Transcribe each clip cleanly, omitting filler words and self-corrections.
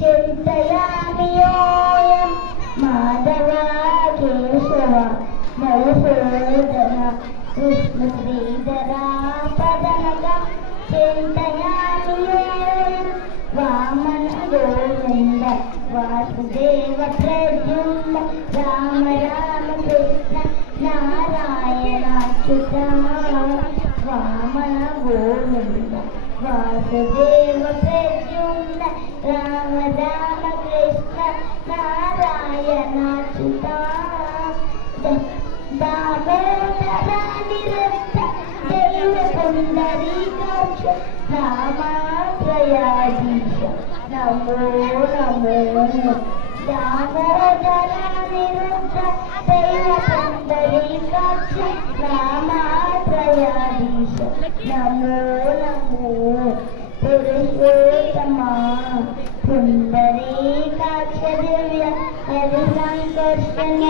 चिन्तयामि माधव केशव मधुसूदन कृष्ण श्रीधरा पदनकं चिन्तयामि वामन गोविन्द वासुदेव प्रद्युम्न राम राम कृष्ण नारायण अच्युत वामन गोविन्द वासुदेव प्रद्युम्न राम राम कृष्ण नारायण अच्युत दामोदर निरुद्ध देव पुंडरीकाक्ष रामात्रयाधीश नमो नमो दामोदर निरुद्ध देव पुंडरीकाक्ष रामात्रयाधीश नमो नमो पुरुषोत्तमा पुंडरीकाक्ष दिव्य हरिसंकर्षण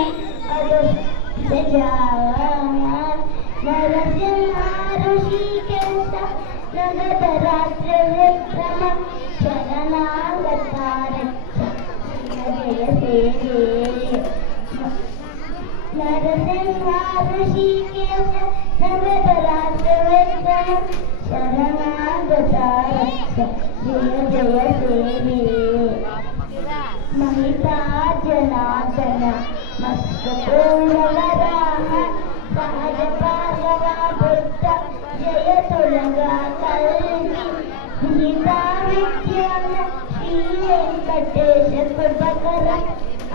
नरसिंह ऋषिकेश नगधरात्र विक्रम शरणागतारक्ष जय सेवे नरसिंह ऋषिकेश नगधरात्र विक्रम शरणागतारक्ष जय जय सेवे महिता जनार्दन मस्तपूर्णवराह सहज भार्गवा बुद्ध जय तुलगा कल्कि गीता विज्ञान श्री वेंकटेश कृपकर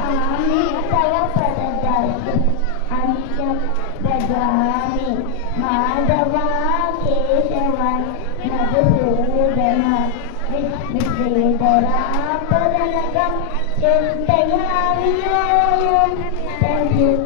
आमि तव पददास अंशं भजामि माधवा केशव मधुसूदन विष्णु श्रीधरा पदनकं चिन्तयामि Thank you.